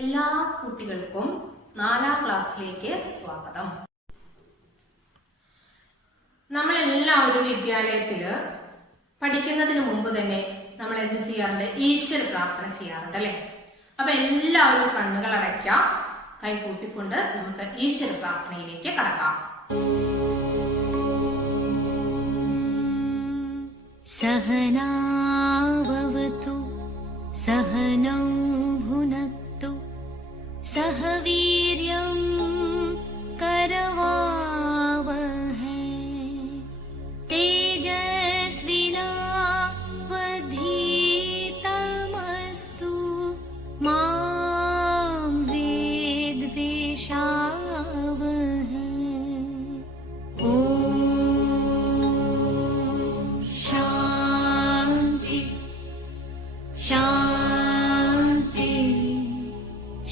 എല്ലാ കുട്ടികൾക്കും 4ാം ക്ലാസ്സിലേക്ക് സ്വാഗതം. നമ്മളെല്ലാവരും വിദ്യാലയത്തില് പഠിക്കുന്നതിന് മുമ്പ് തന്നെ നമ്മൾ എന്ത് ചെയ്യാറുണ്ട്? ഈശ്വര പ്രാർത്ഥന ചെയ്യാറുണ്ട് അല്ലെ? അപ്പൊ എല്ലാവരും കണ്ണുകൾ അടയ്ക്കാം. കൈ കൂട്ടിക്കൊണ്ട് നമുക്ക് ഈശ്വര പ്രാർത്ഥനയിലേക്ക് കടക്കാം. സഹനാവവതു സഹനൗ ഭുനക്തു സഹ വീര്യം കരവാവഹൈ തേജസ്വിനാവധീതമസ്തു മാ വിദ്വിഷാവഹൈ. ശാന്തി ശാന്തി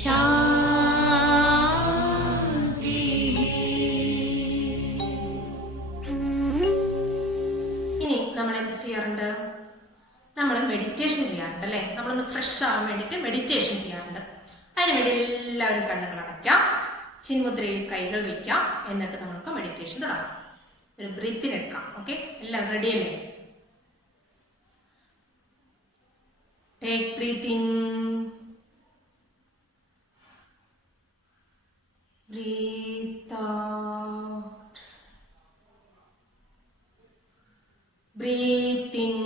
ശാന്തി. ഇനി നമ്മൾ എന്ത് ചെയ്യാറുണ്ട്? നമ്മൾ മെഡിറ്റേഷൻ ചെയ്യാറുണ്ട് അല്ലെ? നമ്മളൊന്ന് ഫ്രഷ് ആവാൻ വേണ്ടിയിട്ട് മെഡിറ്റേഷൻ ചെയ്യാറുണ്ട്. അതിനുവേണ്ടി എല്ലാവരും കണ്ണുകൾ അടയ്ക്കാം, ചിന്മുദ്രയിൽ കൈകൾ വയ്ക്കാം. എന്നിട്ട് നമുക്ക് മെഡിറ്റേഷൻ തുടങ്ങാം. ഒരു ബ്രീത്തിൻ എടുക്കാം. ഓക്കെ, എല്ലാം റെഡി അല്ലേ? Take breath in, breathe out, breathe in,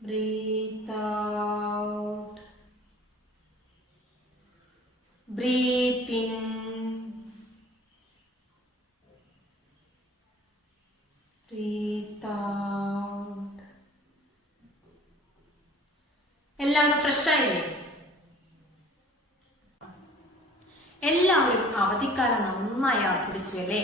breathe out, breathe in, breathe out. എല്ലാവരും ഫ്രഷ് ആയില്ലേ? എല്ലാവരും അവധിക്കാലം നന്നായി ആസ്വദിച്ചു അല്ലേ?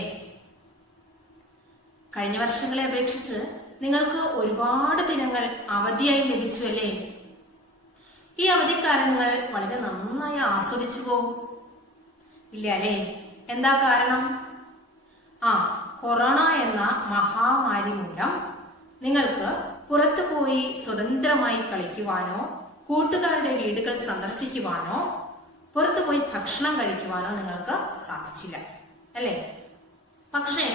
കഴിഞ്ഞ വർഷങ്ങളെ അപേക്ഷിച്ച് നിങ്ങൾക്ക് ഒരുപാട് ദിനങ്ങൾ അവധിയായി ലഭിച്ചു അല്ലേ? ഈ അവധിക്കാലം നിങ്ങൾ വളരെ നന്നായി ആസ്വദിച്ചു പോകും ഇല്ല അല്ലേ? എന്താ കാരണം? കൊറോണ എന്ന മഹാമാരി മൂലം നിങ്ങൾക്ക് പുറത്തു പോയി സ്വതന്ത്രമായി കളിക്കുവാനോ കൂട്ടുകാരുടെ വീടുകൾ സന്ദർശിക്കുവാനോ പുറത്തു പോയി ഭക്ഷണം കഴിക്കുവാനോ നിങ്ങൾക്ക് സാധിച്ചില്ല അല്ലേ? പക്ഷേ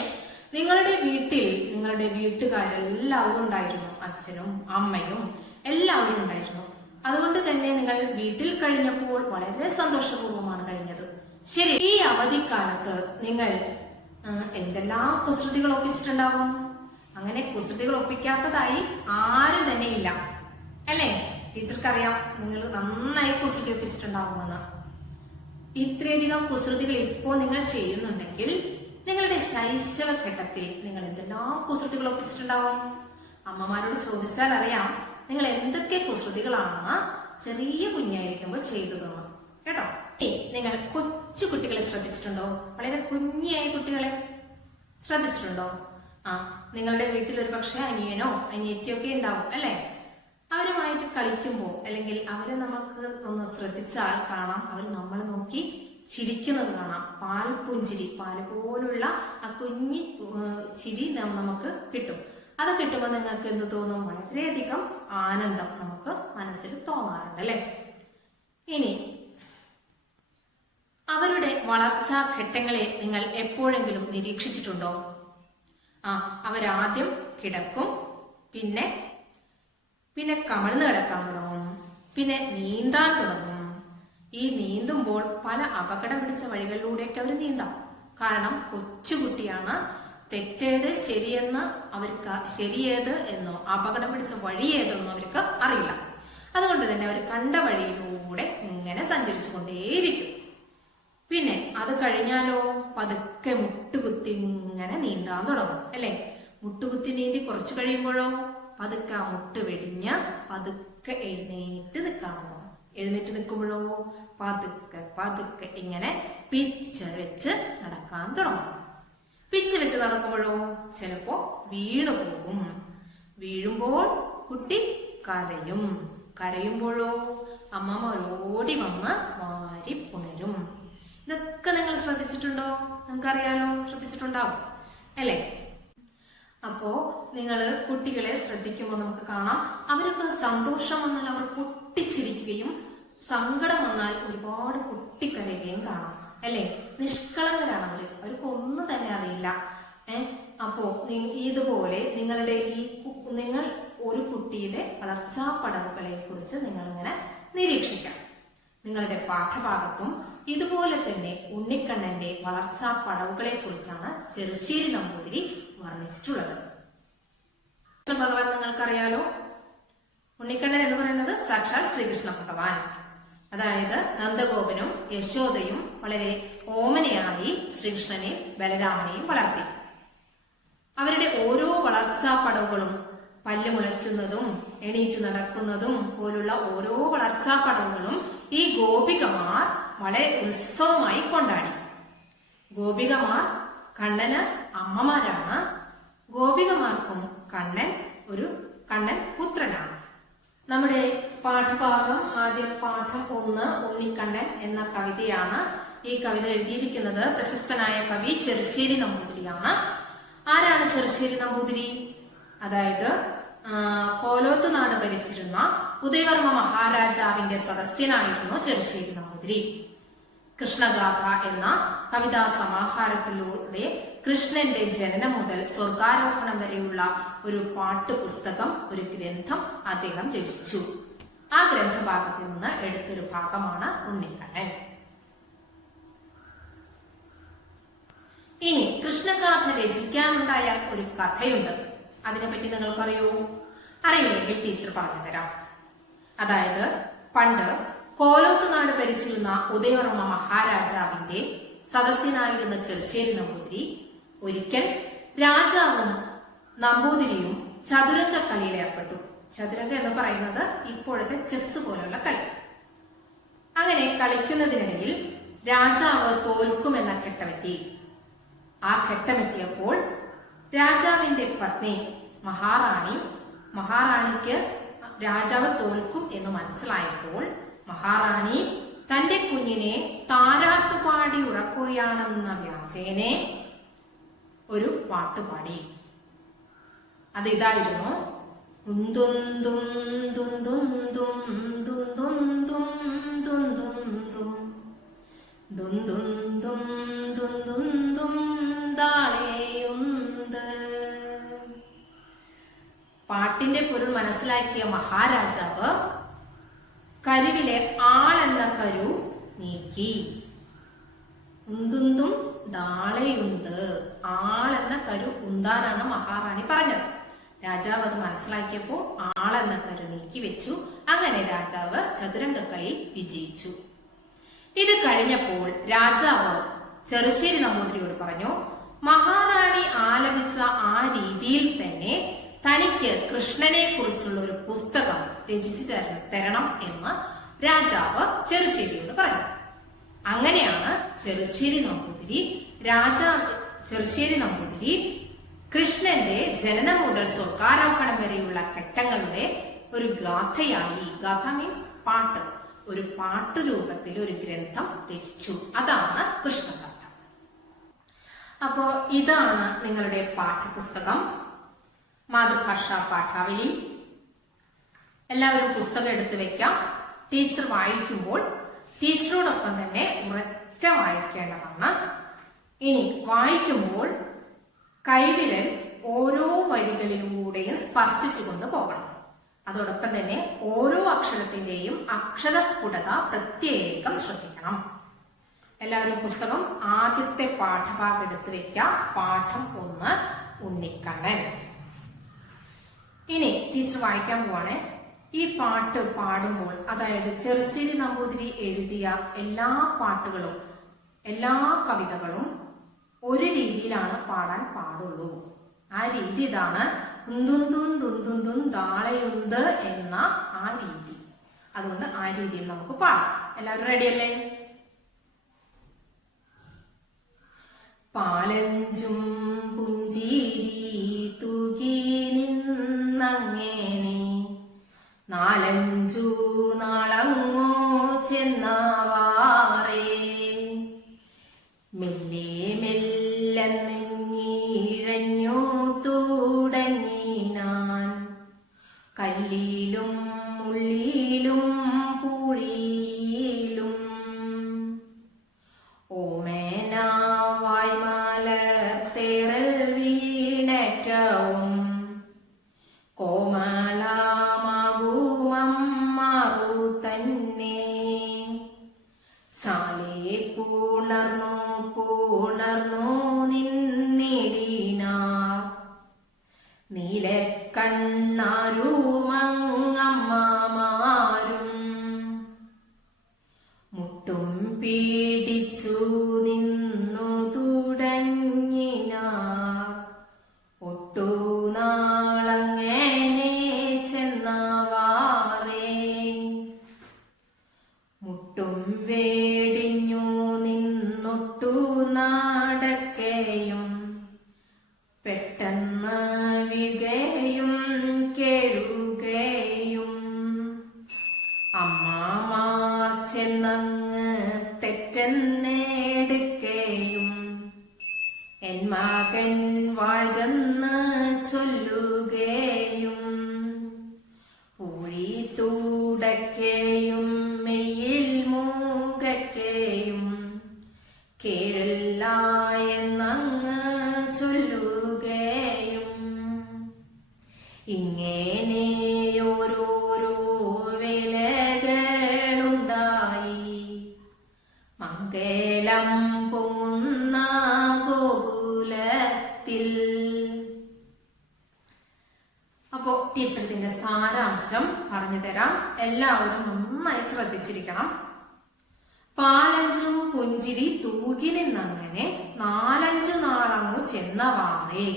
നിങ്ങളുടെ വീട്ടിൽ നിങ്ങളുടെ വീട്ടുകാരെല്ലാവരും ഉണ്ടായിരുന്നു. അച്ഛനും അമ്മയും എല്ലാവരും ഉണ്ടായിരുന്നു. അതുകൊണ്ട് തന്നെ നിങ്ങൾ വീട്ടിൽ കഴിഞ്ഞപ്പോൾ വളരെ സന്തോഷപൂർവ്വമാണ് കഴിഞ്ഞത്. ശരി, ഈ അവധിക്കാലത്ത് നിങ്ങൾ എന്തെല്ലാം കുസൃതികൾ ഒപ്പിച്ചിട്ടുണ്ടാവും? അങ്ങനെ കുസൃതികൾ ഒപ്പിക്കാത്തതായി ആരും തന്നെ ഇല്ല അല്ലേ? ടീച്ചർക്കറിയാം നിങ്ങൾ നന്നായി കുസൃതി ഒപ്പിച്ചിട്ടുണ്ടാവുമെന്ന്. ഇത്രയധികം കുസൃതികൾ ഇപ്പോൾ നിങ്ങൾ ചെയ്യുന്നുണ്ടെങ്കിൽ നിങ്ങളുടെ ശൈശവഘട്ടത്തിൽ നിങ്ങൾ എന്തെല്ലാം കുസൃതികൾ ഒപ്പിച്ചിട്ടുണ്ടാവും? അമ്മമാരോട് ചോദിച്ചാൽ അറിയാം നിങ്ങൾ എന്തൊക്കെ കുസൃതികളാണ് ചെറിയ കുഞ്ഞായിരിക്കുമ്പോൾ ചെയ്തതെന്ന്. കേട്ടോ? നിങ്ങൾ കൊച്ചു കുട്ടികളെ ശ്രദ്ധിച്ചിട്ടുണ്ടോ? വളരെ കുഞ്ഞായ കുട്ടികളെ ശ്രദ്ധിച്ചിട്ടുണ്ടോ? നിങ്ങളുടെ വീട്ടിൽ ഒരു പക്ഷെ അനിയനോ അനിയത്തിയോ ഒക്കെ ഉണ്ടാവും അല്ലെ? അവരുമായിട്ട് കളിക്കുമ്പോൾ അല്ലെങ്കിൽ അവരെ നമുക്ക് ഒന്ന് ശ്രദ്ധിച്ചാൽ കാണാം അവർ നമ്മളെ നോക്കി ചിരിക്കുന്നത് കാണാം. പാൽപുഞ്ചിരി, പാല് പോലുള്ള ആ കുഞ്ഞി ചിരി നമുക്ക് കിട്ടും. അത് കിട്ടുമ്പോൾ നിങ്ങൾക്ക് എന്ത് തോന്നും? വളരെയധികം ആനന്ദം നമുക്ക് മനസ്സിൽ തോന്നാറുണ്ട് അല്ലെ? ഇനി അവരുടെ വളർച്ചാ ഘട്ടങ്ങളെ നിങ്ങൾ എപ്പോഴെങ്കിലും നിരീക്ഷിച്ചിട്ടുണ്ടോ? അവരാദ്യം കിടക്കും, പിന്നെ കമഴ്ന്ന് കിടക്കാൻ തുടങ്ങും, പിന്നെ നീന്താൻ തുടങ്ങും. ഈ നീന്തുമ്പോൾ പല അപകടം പിടിച്ച വഴികളിലൂടെയൊക്കെ അവർ നീന്താം. കാരണം കൊച്ചുകുട്ടിയാണ്. തെറ്റേത് ശരിയെന്ന് ശരിയേത് എന്നോ അപകടം പിടിച്ച വഴി ഏതെന്നോ അവർക്ക് അറിയില്ല. അതുകൊണ്ട് തന്നെ അവർ കണ്ട വഴിയിലൂടെ ഇങ്ങനെ സഞ്ചരിച്ചു കൊണ്ടേയിരിക്കും. പിന്നെ അത് കഴിഞ്ഞാലോ പതുക്കെ മുട്ടുകുത്തി ഇങ്ങനെ നീന്താൻ തുടങ്ങും അല്ലെ? മുട്ടുകുത്തി നീന്തി കുറച്ചു കഴിയുമ്പോഴോ പതുക്കെ ആ മുട്ട് വെടിഞ്ഞ് പതുക്കെ എഴുന്നേറ്റ് നിൽക്കാൻ തുടങ്ങും. എഴുന്നേറ്റ് നിൽക്കുമ്പോഴോ പതുക്കെ പതുക്കെ ഇങ്ങനെ പിച്ച് വെച്ച് നടക്കാൻ തുടങ്ങും. പിച്ച് വെച്ച് നടക്കുമ്പോഴോ ചിലപ്പോ വീണു പോകും. വീഴുമ്പോൾ കുട്ടി കരയും. കരയുമ്പോഴോ അമ്മമ്മ ഓടി വന്ന് വാരി പുണരും. ഇതൊക്കെ നിങ്ങൾ ശ്രദ്ധിച്ചിട്ടുണ്ടോ? നിങ്ങൾക്കറിയാലോ, ശ്രദ്ധിച്ചിട്ടുണ്ടാവും അല്ലേ? അപ്പോ നിങ്ങൾ കുട്ടികളെ ശ്രദ്ധിക്കുമ്പോൾ നമുക്ക് കാണാം, അവർക്ക് സന്തോഷം വന്നാൽ അവർ പൊട്ടിച്ചിരിക്കുകയും സങ്കടം വന്നാൽ ഒരുപാട് പൊട്ടിക്കരയുകയും കാണാം, അല്ലെ? നിഷ്കളങ്കരാണ് അവർക്ക് ഒന്നും തന്നെ അറിയില്ല. അപ്പോ ഇതുപോലെ നിങ്ങൾ ഒരു കുട്ടിയുടെ വളർച്ചാ പടവുകളെ കുറിച്ച് നിങ്ങൾ ഇങ്ങനെ നിരീക്ഷിക്കാം. നിങ്ങളുടെ പാഠഭാഗത്തും ഇതുപോലെ തന്നെ ഉണ്ണിക്കണ്ണന്റെ വളർച്ചാ പടവുകളെ കുറിച്ചാണ് ചെറുശ്ശേരി നമ്പൂതിരി വർണ്ണിച്ചിട്ടുള്ളത്. കൃഷ്ണ ഭഗവാൻ നിങ്ങൾക്കറിയാലോ, ഉണ്ണിക്കണ്ണൻ എന്ന് പറയുന്നത് സാക്ഷാൽ ശ്രീകൃഷ്ണ ഭഗവാൻ. അതായത് നന്ദഗോപനും യശോദയും വളരെ ഓമനയായി ശ്രീകൃഷ്ണനെയും ബലരാമനെയും വളർത്തി. അവരുടെ ഓരോ വളർച്ചാ പടവുകളും, പല്ല് മുളയ്ക്കുന്നതും എണീറ്റ് നടക്കുന്നതും പോലുള്ള ഓരോ വളർച്ചാ പടവുകളും ഈ ഗോപികമാർ വളരെ ഉത്സവമായി കൊണ്ടാടി. ഗോപികമാർ കണ്ണന് അമ്മമാരാണ്. ഗോപികമാർക്കും കണ്ണൻ പുത്രനാണ്. നമ്മുടെ പാഠഭാഗം ആദ്യം പാഠം 1 ഉണ്ണിക്കണ്ണൻ എന്ന കവിതയാണ്. ഈ കവിത എഴുതിയിരിക്കുന്നത് പ്രശസ്തനായ കവി ചെറുശ്ശേരി നമ്പൂതിരിയാണ്. ആരാണ് ചെറുശ്ശേരി നമ്പൂതിരി? അതായത് കോലോത്ത് നാട് ഭരിച്ചിരുന്ന ഉദയവർമ്മ മഹാരാജാവിന്റെ സദസ്യനായിരുന്നു ചെറുശ്ശേരി നമ്പൂതിരി. കൃഷ്ണഗാഥ എന്ന കവിതാ സമാഹാരത്തിലൂടെ കൃഷ്ണന്റെ ജനനം മുതൽ സ്വർഗാരോഹണം വരെയുള്ള ഒരു പാട്ടുപുസ്തകം, ഒരു ഗ്രന്ഥം അദ്ദേഹം രചിച്ചു. ആ ഗ്രന്ഥഭാഗത്തിൽ നിന്ന് എടുത്തൊരു ഭാഗമാണ് ഉണ്ണിക്കണ്ണൻ. ഇനി കൃഷ്ണഗാഥ രചിക്കാനുണ്ടായ ഒരു കഥയുണ്ട്. അതിനെപ്പറ്റി നിങ്ങൾക്കറിയോ? അറിയില്ലെങ്കിൽ ടീച്ചർ പറഞ്ഞുതരാം. അതായത് പണ്ട് കോലോത്ത് നാട് ഭരിച്ചിരുന്ന ഉദയവർമ്മ മഹാരാജാവിന്റെ സദസ്യനായിരുന്ന ചെറുശ്ശേരി നമ്പൂതിരി ഒരിക്കൽ രാജാവും നമ്പൂതിരിയും ചതുരംഗ കളിയിൽ ഏർപ്പെട്ടു. ചതുരംഗ എന്ന് പറയുന്നത് ഇപ്പോഴത്തെ ചെസ് പോലുള്ള കളി. അങ്ങനെ കളിക്കുന്നതിനിടയിൽ രാജാവ് തോൽക്കുമെന്ന ഘട്ടമെത്തി. ആ ഘട്ടമെത്തിയപ്പോൾ രാജാവിന്റെ പത്നി മഹാറാണിക്ക് രാജാവ് തോൽക്കും എന്ന് മനസ്സിലായപ്പോൾ മഹാറാണി തന്റെ കുഞ്ഞിനെ താരാട്ടുപാടി ഉറക്കുകയാണെന്ന വ്യാജേനെ ഒരു പാട്ടുപാടി. അത് ഇതായിരുന്നു: ദുന്ദുന്ദും ദുന്ദുന്ദും ദുന്ദുന്ദും ദുന്ദുന്ദും ദുന്ദുന്ദും ദുന്ദുന്ദും ദാളേയുണ്ട്. പാട്ടിന്റെ പൊരുൾ മനസ്സിലാക്കിയ മഹാരാജാവ് കരുവിലെ ആളെന്ന കരു നീക്കി. ഉന്തുന്തും ദാളയുണ്ട്. ആളെന്ന കരു ഉന്താനാണ് മഹാറാണി പറഞ്ഞത്. രാജാവ് അത് മനസ്സിലാക്കിയപ്പോൾ ആളെന്ന കരു നീക്കി വെച്ചു. അങ്ങനെ രാജാവ് ചതുരംഗക്കളിയിൽ വിജയിച്ചു. ഇത് കഴിഞ്ഞപ്പോൾ രാജാവ് ചെറുശ്ശേരി നമ്പൂതിരിയോട് പറഞ്ഞു, മഹാറാണി ആലപിച്ച ആ രീതിയിൽ തന്നെ തനിക്ക് കൃഷ്ണനെ കുറിച്ചുള്ള ഒരു പുസ്തകം രചിച്ചു തരണം എന്ന് രാജാവ് ചെറുശ്ശേരിയോട് പറഞ്ഞു. അങ്ങനെയാണ് ചെറുശ്ശേരി നമ്പൂതിരി കൃഷ്ണന്റെ ജനനം മുതൽ സ്വർഗാരോഹണം വരെയുള്ള ഘട്ടങ്ങളുടെ ഒരു ഗാഥയായി, ഗാഥ മീൻസ് പാട്ട്, ഒരു പാട്ടുരൂപത്തിൽ ഒരു ഗ്രന്ഥം രചിച്ചു. അതാണ് കൃഷ്ണഗാഥ. അപ്പോ ഇതാണ് നിങ്ങളുടെ പാഠപുസ്തകം, മാതൃഭാഷാ പാഠാവലി. എല്ലാവരും പുസ്തകം എടുത്തു വെക്കാം. ടീച്ചർ വായിക്കുമ്പോൾ ടീച്ചറോടൊപ്പം തന്നെ ഉറക്കെ വായിക്കേണ്ടതാണ്. ഇനി വായിക്കുമ്പോൾ കൈവിരൽ ഓരോ വരികളിലൂടെയും സ്പർശിച്ചുകൊണ്ട് പോകണം. അതോടൊപ്പം തന്നെ ഓരോ അക്ഷരത്തിന്റെയും അക്ഷരസ്ഫുടത പ്രത്യേകം ശ്രദ്ധിക്കണം. എല്ലാവരും പുസ്തകം ആദ്യത്തെ പാഠഭാഗം എടുത്തു വെക്കാം. പാഠം 1 ഉണ്ണിക്കണ്ണൻ. ഇനി ടീച്ചർ വായിക്കാൻ പോവാണേ. ഈ പാട്ട് പാടുമ്പോൾ, അതായത് ചെറുശ്ശേരി നമ്പൂതിരി എഴുതിയ എല്ലാ പാട്ടുകളും എല്ലാ കവിതകളും ഒരു രീതിയിലാണ് പാടാൻ പാടുള്ളൂ. ആ രീതി ഇതാണ്: ഉന്തുന്തും ദുന്തുന്തും ദാളയുണ്ട് എന്ന ആ രീതി. അതുകൊണ്ട് ആ രീതിയിൽ നമുക്ക് പാടാം. എല്ലാവരും റെഡിയല്ലേ? പാലഞ്ചും പുഞ്ചിരി തൂകി നിന്നങ്ങനെ 4-5 നാളങ്ങോ ചെന്നവാറേ മെല്ലെ മെല്ലെന്നിഴഞ്ഞു തൂടിയങ്ങേ കല്ലിലും മുള്ളിലും പൂഴിയിലും ഓമേന വായ്മലർത്തേറൽ വീണേറ്റവും കോമളമാകുമമ്മാറു തന്നെ ചാലേ പൂണർന്നു നിന്നിടിനാർ നീലക്കണ്ണാരുമങ്ങമ്മമാരും മുട്ടും പീഡിച്ചു നിന്നു തുടങ്ങിനാർ ഒട്ടു നാളങ്ങനെ ചെന്നവാറേ മുട്ടും വേടിഞ്ഞു നിന്നൊട്ടു നടക്കയും പെട്ടെന്ന് വീഴുകയും കേഴുകയും അമ്മമാർ ചെന്നങ്ങ് തെറ്റെന്നെടുക്കയും എൻ മകൻ വാഴ്കെന്ന് ചൊല്ലുകയും പൂഴി തുടക്കയും മെയ്യിൽ മൂകക്കയും കേഴില്ല എന്നങ്ങ് ചൊല്ലുകയും ഇങ്ങനെ ഓരോരോ വേലകളുണ്ടായി മംഗലം പൊങ്ങുന്ന ഗോകുലത്തിൽ. അപ്പോ ടീച്ചർ ഇതിന്റെ സാരാംശം പറഞ്ഞു തരാം. എല്ലാവരും നന്നായി ശ്രദ്ധിച്ചിരിക്കണം. പാലഞ്ചും പുഞ്ചിരി തൂകി നിന്നങ്ങനെ 4-5 നാളങ്ങു ചെന്നവാറേ.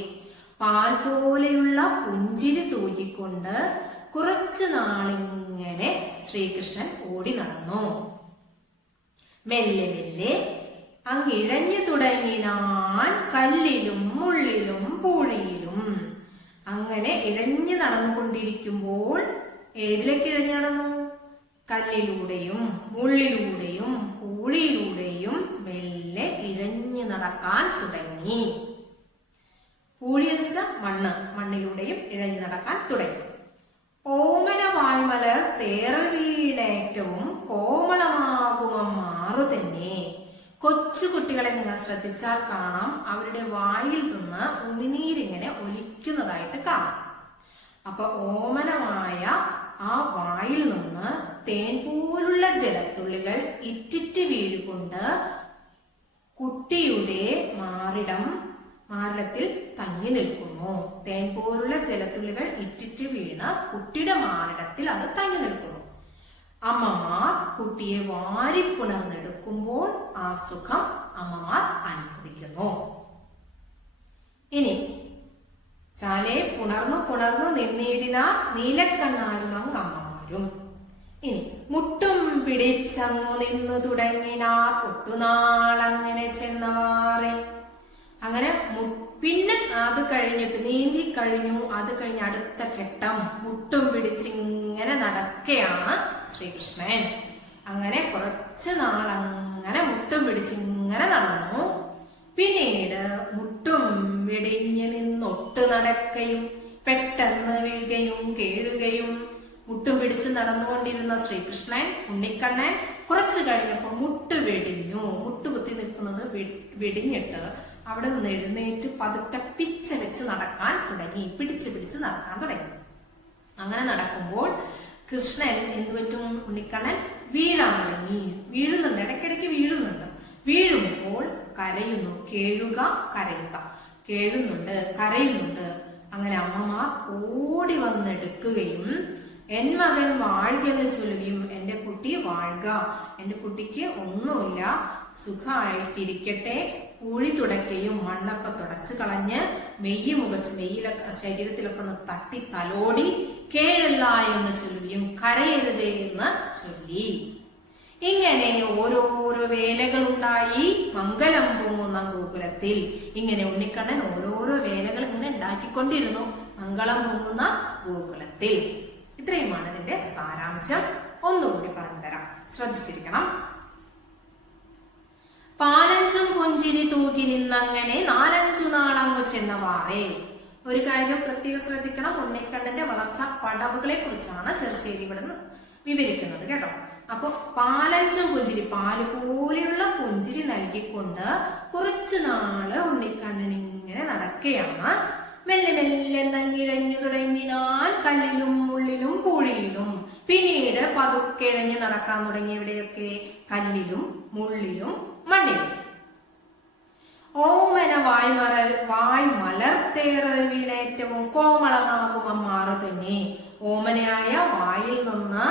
പാൽ പോലെയുള്ള പുഞ്ചിരി തൂകിക്കൊണ്ട് കുറച്ചു നാളിങ്ങനെ ശ്രീകൃഷ്ണൻ ഓടി നടന്നു. മെല്ലെ മെല്ലെ അങ്ങിഴഞ്ഞു തുടങ്ങിനാൻ കല്ലിലും മുള്ളിലും പൂഴിയിലും. അങ്ങനെ ഇഴഞ്ഞു നടന്നുകൊണ്ടിരിക്കുമ്പോൾ ഏതിലേക്ക് ഇഴഞ്ഞു നടന്നു? കല്ലിലൂടെയും മുള്ളിലൂടെയും പൂഴിയിലൂടെയും മെല്ലെ ഇഴഞ്ഞു നടക്കാൻ തുടങ്ങി. പൂഴി എന്ന് വെച്ചാൽ മണ്ണിലൂടെയും ഇഴഞ്ഞു നടക്കാൻ തുടങ്ങി. ഓമന വായ്മലർ തേറൽ വീണേറ്റവും കോമളമാകുമമ്മാറു തന്നെ. കൊച്ചു കുട്ടികളെ നിങ്ങൾ ശ്രദ്ധിച്ചാൽ കാണാം, അവരുടെ വായിൽ നിന്ന് ഉമിനീരിങ്ങനെ ഒലിക്കുന്നതായിട്ട് കാണാം. അപ്പൊ ഓമനമായ ആ വായിൽ നിന്ന് തേൻ പോലുള്ള ജലത്തുള്ളികൾ ഇറ്റിറ്റ് വീഴുകൊണ്ട് കുട്ടിയുടെ മാറിടത്തിൽ തങ്ങി നിൽക്കുന്നു. തേൻ പോലുള്ള ജലത്തുള്ളികൾ ഇറ്റിറ്റ് വീണ് കുട്ടിയുടെ മാറിടത്തിൽ അത് തങ്ങി നിൽക്കുന്നു. അമ്മമാർ കുട്ടിയെ വാരിപ്പുണർന്നെടുക്കുമ്പോൾ ആ സുഖം അമ്മമാർ അനുഭവിക്കുന്നു. ഇനി ചാലേ പുണർന്നു നിന്നിടിനാർ നീലക്കണ്ണാരും അമ്മമാരും. ഇനി മുട്ടും പിടിച്ചങ്ങു നിന്നു തുടങ്ങിനാർ ഒട്ടുനാളങ്ങനെ ചെന്നവാറെ. അങ്ങനെ പിന്നെ അത് കഴിഞ്ഞിട്ട് നീന്തി കഴിഞ്ഞു. അത് കഴിഞ്ഞ് അടുത്ത ഘട്ടം മുട്ടും പിടിച്ചിങ്ങനെ നടക്കുകയാണ് ശ്രീകൃഷ്ണൻ. അങ്ങനെ കുറച്ചു നാളങ്ങനെ മുട്ടും പിടിച്ചിങ്ങനെ നടന്നു. പിന്നീട് മുട്ടും വെടിഞ്ഞു നിന്നൊട്ട് നടക്കയും പെട്ടെന്ന് വീഴുകയും കേഴുകയും മുട്ടും പിടിച്ച് നടന്നുകൊണ്ടിരുന്ന ശ്രീകൃഷ്ണൻ ഉണ്ണിക്കണ്ണൻ കുറച്ചു കഴിഞ്ഞപ്പോൾ മുട്ട് വെടിഞ്ഞു. മുട്ടുകുത്തി നിൽക്കുന്നത് വെടിഞ്ഞിട്ട് അവിടെ നിന്ന് എഴുന്നേറ്റ് പതുക്കെ പിച്ച വെച്ച് നടക്കാൻ തുടങ്ങി. പിടിച്ച് നടക്കാൻ തുടങ്ങി. അങ്ങനെ നടക്കുമ്പോൾ കൃഷ്ണൻ എന്ത് പറ്റും? ഉണ്ണിക്കണ്ണൻ വീഴാൻ തുടങ്ങി. വീഴുന്നുണ്ട്, ഇടയ്ക്കിടയ്ക്ക് വീഴുന്നുണ്ട്. വീഴുമ്പോൾ കരയുന്നു. കേഴുന്നുണ്ട്, കരയുന്നുണ്ട്. അങ്ങനെ അമ്മമാർ ഓടി വന്നെടുക്കുകയും എൻ മകൻ വാഴുകയെന്ന് ചൊല്ലുകയും എന്റെ കുട്ടി വാഴുക, എന്റെ കുട്ടിക്ക് ഒന്നുമില്ല, സുഖമായിട്ടിരിക്കട്ടെ, പൂഴി തുടക്കുകയും മണ്ണൊക്കെ തുടച്ചു കളഞ്ഞ് മെയ്യ് മുഖച്ച് മെയ്യിലൊക്കെ ശരീരത്തിലൊക്കെ ഒന്ന് തട്ടി തലോടി കേഴല്ല എന്ന് ചൊല്ലുകയും കരയരുതേ എന്ന് ചൊല്ലി. ഇങ്ങനെ ഓരോരോ വേലകളുണ്ടായി മംഗലം പൊങ്ങുന്ന ഗോകുലത്തിൽ. ഇങ്ങനെ ഉണ്ണിക്കണ്ണൻ ഓരോരോ വേലകൾ ഇങ്ങനെ ഉണ്ടാക്കിക്കൊണ്ടിരുന്നു മംഗളം പൊങ്ങുന്ന ഗോകുലത്തിൽ. ഇത്രയുമാണ് ഇതിന്റെ സാരാംശം. ഒന്നുകൂടി പറഞ്ഞു തരാം, ശ്രദ്ധിച്ചിരിക്കണം. പാലഞ്ചും പുഞ്ചിരി തൂക്കി നിന്നങ്ങനെ 4-5 നാളങ്ങു ചെന്നവാറേ. ഒരു കാര്യം പ്രത്യേകം ശ്രദ്ധിക്കണം, ഉണ്ണിക്കണ്ണന്റെ വളർച്ചാ പടവുകളെ കുറിച്ചാണ് ചെറുശ്ശേരി ഇവിടെ വിവരിക്കുന്നത് കേട്ടോ. അപ്പൊ പാലഞ്ചം പുഞ്ചിരി, പാല് പോലെയുള്ള പുഞ്ചിരി നൽകിക്കൊണ്ട് കുറച്ചു നാള് ഉണ്ണിക്കണ്ണൻ ഇങ്ങനെ നടക്കുകയാണ്. മെല്ലെ മെല്ലെ നങ്ങിഴഞ്ഞു തുടങ്ങിനാൽ കല്ലിലും മുള്ളിലും പൂഴിയിലും. പിന്നീട് പതുക്കിഴഞ്ഞ് നടക്കാൻ തുടങ്ങിയവിടെയൊക്കെ കല്ലിലും മുള്ളിലും മണ്ണിലും. ഓമന വായ്മലർത്തേറൽ വീണേറ്റവും കോമളമാകും അമ്മാറ് തന്നെ. ഓമനയായ വായിൽ നിന്ന്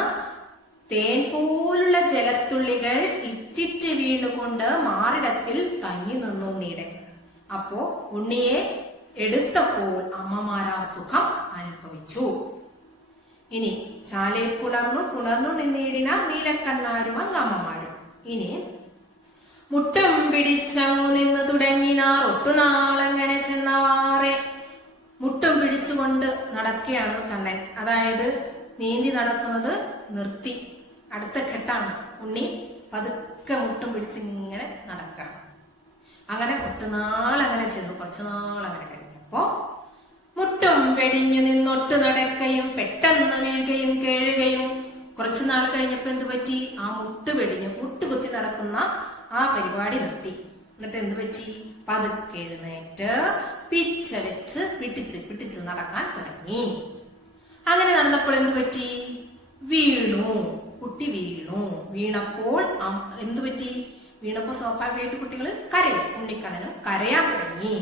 തേൻ പോലുള്ള ജലത്തുള്ളികൾ ഇറ്റിറ്റ് വീണുകൊണ്ട് മാറിടത്തിൽ തങ്ങി നിന്നു ഉണ്ണിയുടെ. അപ്പോ ഉണ്ണിയെ എടുത്തപ്പോൾ അമ്മമാരാ സുഖം അനുഭവിച്ചു. ഇനി ചാലെ പുണർന്നു നിന്നിടിന നീലക്കണ്ണാരും അമ്മമാരും. ഇനി മുട്ടും പിടിച്ചങ്ങു നിന്ന് തുടങ്ങിനാർ ഒട്ടുനാളങ്ങനെ ചെന്നവാറെ. മുട്ടും പിടിച്ചുകൊണ്ട് നടക്കുകയാണ് കണ്ണൻ. അതായത് നീന്തി നടക്കുന്നത് നിർത്തി, അടുത്ത ഘട്ടാണ്. ഉണ്ണി പതുക്കെ മുട്ടും പിടിച്ച് ഇങ്ങനെ നടക്കണം. അങ്ങനെ ഒട്ടുനാളങ്ങനെ ചെന്നു, കുറച്ചു നാളങ്ങനെ കഴിഞ്ഞപ്പോ മുട്ടും വെടിഞ്ഞു നിന്നൊട്ട് നടക്കയും പെട്ടെന്ന് വീഴുകയും കേഴുകയും. കുറച്ചു നാൾ കഴിഞ്ഞപ്പോ എന്ത് പറ്റി? ആ മുട്ട് വെടിഞ്ഞു, മുട്ടുകുത്തി നടക്കുന്ന ആ പരിപാടി നിർത്തി. എന്നിട്ട് എന്ത് പറ്റി? പതുക്കെ എഴുന്നേറ്റ് പിച്ച വെച്ച് പിടിച്ച് നടക്കാൻ തുടങ്ങി. അങ്ങനെ നടന്നപ്പോൾ എന്ത് പറ്റി? വീണു, കുട്ടി വീണു. വീണപ്പോൾ എന്തു പറ്റി? വീണപ്പോൾ സ്വാഭാവികമായിട്ട് കുട്ടികൾ കരയും. ഉണ്ണിക്കണ്ണനും കരയാൻ തുടങ്ങി.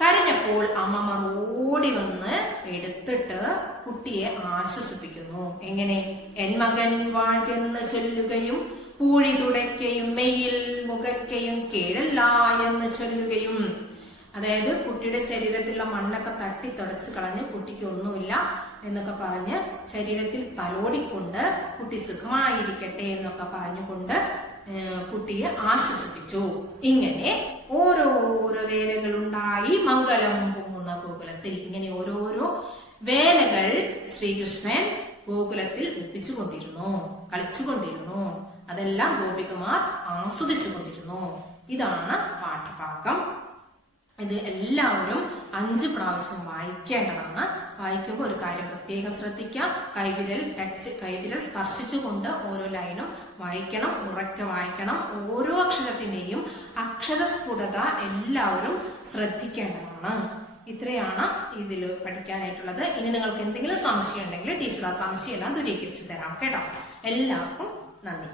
കരഞ്ഞപ്പോൾ അമ്മമാർ ഓടി വന്ന് എടുത്തിട്ട് കുട്ടിയെ ആശ്വസിപ്പിക്കുന്നു. എങ്ങനെ? എൻ മകൻ വാഴ്കെന്ന് ചൊല്ലുകയും പൂഴി തുടയ്ക്കയും മെയ്യിൽ മുഖയ്ക്കയും കേഴല്ല എന്ന് ചൊല്ലുകയും. അതായത് കുട്ടിയുടെ ശരീരത്തിലുള്ള മണ്ണൊക്കെ തട്ടി തുടച്ച് കളഞ്ഞ് കുട്ടിക്ക് ഒന്നുമില്ല എന്നൊക്കെ പറഞ്ഞ് ശരീരത്തിൽ തലോടിക്കൊണ്ട് കുട്ടി സുഖമായിരിക്കട്ടെ എന്നൊക്കെ പറഞ്ഞുകൊണ്ട് കുട്ടിയെ ആശ്വസിപ്പിച്ചു. ഇങ്ങനെ ഓരോരോ വേലകളുണ്ടായി മംഗലം പൊങ്ങുന്ന ഗോകുലത്തിൽ. ഇങ്ങനെ ഓരോരോ വേലകൾ ശ്രീകൃഷ്ണൻ ഗോകുലത്തിൽ ഒപ്പിച്ചുകൊണ്ടിരുന്നു, കളിച്ചുകൊണ്ടിരുന്നു. അതെല്ലാം ഗോപികമാർ ആസ്വദിച്ചു കൊണ്ടിരുന്നു. ഇതാണ് പാഠഭാഗം. ഇത് എല്ലാവരും 5 പ്രാവശ്യം വായിക്കേണ്ടതാണ്. വായിക്കുമ്പോൾ ഒരു കാര്യം പ്രത്യേകം ശ്രദ്ധിക്കുക, കൈവിരൽ സ്പർശിച്ചുകൊണ്ട് ഓരോ ലൈനും വായിക്കണം, ഉറക്കെ വായിക്കണം. ഓരോ അക്ഷരത്തിന്റെയും അക്ഷരസ്ഫുടത എല്ലാവരും ശ്രദ്ധിക്കേണ്ടതാണ്. ഇത്രയാണ് ഇതിൽ പഠിക്കാനായിട്ടുള്ളത്. ഇനി നിങ്ങൾക്ക് എന്തെങ്കിലും സംശയം ഉണ്ടെങ്കിൽ ടീച്ചർ ആ സംശയം എല്ലാം ദൂരീകരിച്ചു തരാം കേട്ടോ. എല്ലാവർക്കും നന്ദി.